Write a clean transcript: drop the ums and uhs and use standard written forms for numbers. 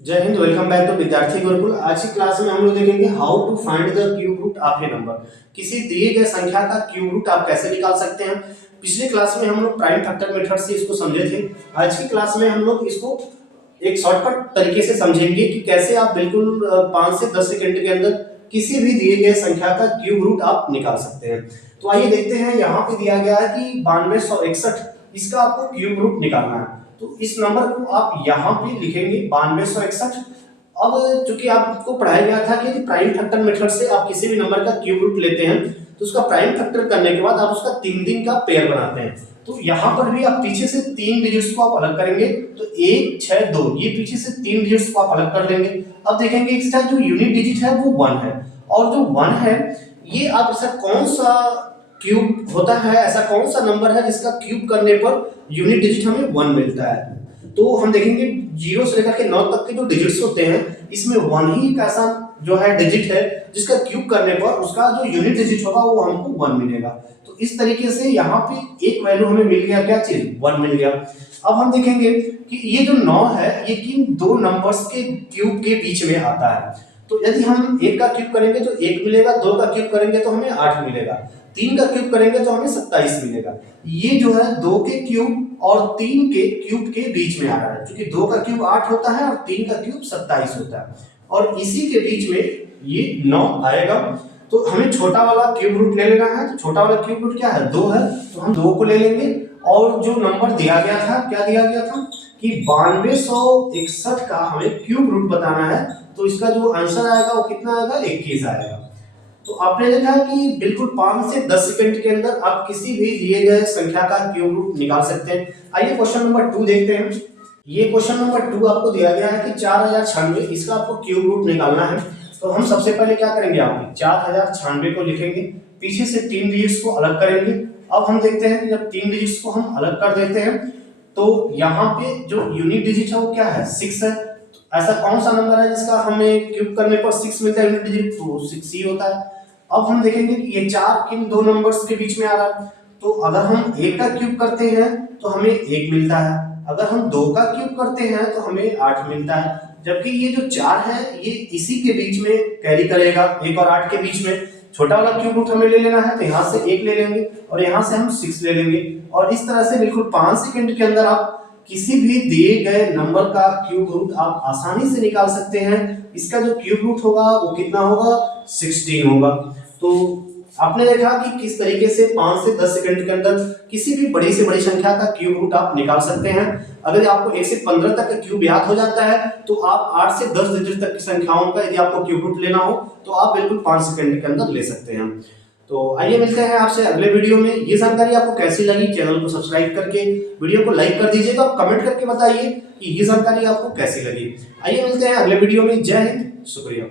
जय Hind. Welcome back to विद्यार्थी गुरुकुल। आज की क्लास में हम लोग देखेंगे how to find the cube root of a number. किसी दिए गए संख्या का क्यूब रूट आप कैसे निकाल सकते हैं। पिछली क्लास में हम लोग प्राइम फैक्टर मेथड से इसको समझे थे। आज की क्लास में हम लोग इसको एक शॉर्टकट तरीके से समझेंगे कि कैसे आप बिल्कुल 5 से 10 सेकंड के अंदर किसी भी दिए गए संख्या का क्यूब रूट आप निकाल सकते हैं। तो आइए देखते हैं, यहाँ पे दिया गया है कि 9261, इसका आपको क्यूब रूट निकालना है। तो इस नंबर को आप यहाँ पे लिखेंगे 9261। अब चूंकि आपको पढ़ाया गया था कि प्राइम फैक्टर मेथड से आप किसी भी नंबर का क्यूब रूट लेते हैं तो उसका प्राइम फैक्टर करने के बाद आप उसका 3 का पेयर बनाते हैं। तो यहाँ पर भी आप पीछे से 3 डिजिट्स को आप अलग करेंगे, तो 1 6 2, ये पीछे से 3 डिजिट्स को आप अलग कर लेंगे। अब देखेंगे इसका जो यूनिट डिजिट है वो 1 है, और जो 1 है ये आप ऐसा कौन सा क्यूब होता है, ऐसा कौन सा नंबर है जिसका क्यूब करने पर यूनिट डिजिट हमें 1 मिलता है। तो हम देखेंगे 0 से लेकर के 9 तक के जो डिजिट्स होते हैं इसमें 1 ही एक ऐसा जो है डिजिट है जिसका क्यूब करने पर उसका जो यूनिट डिजिट होगा वो हमको 1 मिलेगा। तो इस तरीके से यहाँ पे एक वैल्यू हमें मिल गया, क्या चीज 1 मिल गया। अब हम देखेंगे कि ये जो 9 है ये किन दो नंबर्स के क्यूब के बीच में आता है। तो यदि हम 1 का क्यूब करेंगे तो 1 मिलेगा, 2 का क्यूब करेंगे तो हमें 8 मिलेगा, 3 का क्यूब करेंगे तो हमें 27 मिलेगा। ये जो है 2 के क्यूब और 3 के क्यूब के बीच में आ रहा है, क्योंकि 2 का क्यूब 8 होता है और 3 का क्यूब 27 होता है, और इसी के बीच में ये 9 आएगा। तो हमें छोटा वाला क्यूब रूट ले लेना है। तो छोटा वाला क्यूब रूट क्या है, 2 है, तो हम 2 को ले लेंगे। और जो नंबर दिया गया था, क्या दिया गया था कि 9261 का हमें क्यूब रूट बताना है। तो इसका जो आंसर आएगा वो कितना आएगा, 21 आएगा। तो आपने देखा कि बिल्कुल 5 से 10 सेकंड के अंदर आप किसी भी दिए गए संख्या का क्यूब रूट निकाल सकते हैं। आइए क्वेश्चन नंबर 2 देखते हैं। ये क्वेश्चन नंबर 2 आपको दिया गया है कि 4096, इसका आपको क्यूब रूट निकालना है। तो हम सबसे पहले क्या करेंगे, आप 4096 को लिखेंगे, पीछे से 3 डिजिट्स को अलग करेंगे। अब हम देखते हैं कि जब 3 डिजिट्स को हम अलग कर देते हैं तो यहाँ पे जो यूनिट डिजिट है वो क्या है, 6 है। ऐसा कौन सा नंबर है जिसका हमें क्यूब करने पर 6 मिलता है यूनिट डिजिट, तो 6 ही होता है। अब हम देखेंगे कि ये 4 किन दो नंबर्स के बीच में आ रहा है। तो अगर हम 1 का क्यूब करते हैं तो हमें 1 मिलता है, अगर हम 2 का क्यूब करते हैं तो हमें 8 मिलता है, जबकि ये जो 4 है ये इसी के बीच में कैरी करेगा, 1 और 8 के बीच में। छोटा वाला क्यूब रूट हमें ले लेना है, तो यहाँ से 1 ले लेंगे और यहाँ से हम 6 ले लेंगे, और इस तरह से बिल्कुल 5 सेकंड के अंदर आप किसी भी दिए गए नंबर का क्यूब रूट आप आसानी से निकाल सकते हैं। इसका जो क्यूब रूट होगा वो कितना होगा, 16 होगा। तो आपने देखा कि किस तरीके से 5 से 10 सेकंड के अंदर किसी भी बड़ी से बड़ी संख्या का क्यूब रूट आप निकाल सकते हैं। अगर आपको 1 से 15 तक का क्यूब याद हो जाता है तो आप 8 से 10 डिजिट तक की संख्याओं का यदि आपको क्यूब रूट लेना हो तो आप बिल्कुल 5 सेकंड के अंदर ले सकते हैं। तो आइए मिलते हैं आपसे अगले वीडियो में। ये जानकारी आपको कैसी लगी, चैनल को सब्सक्राइब करके वीडियो को लाइक कर दीजिएगा और कमेंट करके बताइए कि ये जानकारी आपको कैसी लगी। आइए मिलते हैं अगले वीडियो में। जय हिंद, शुक्रिया।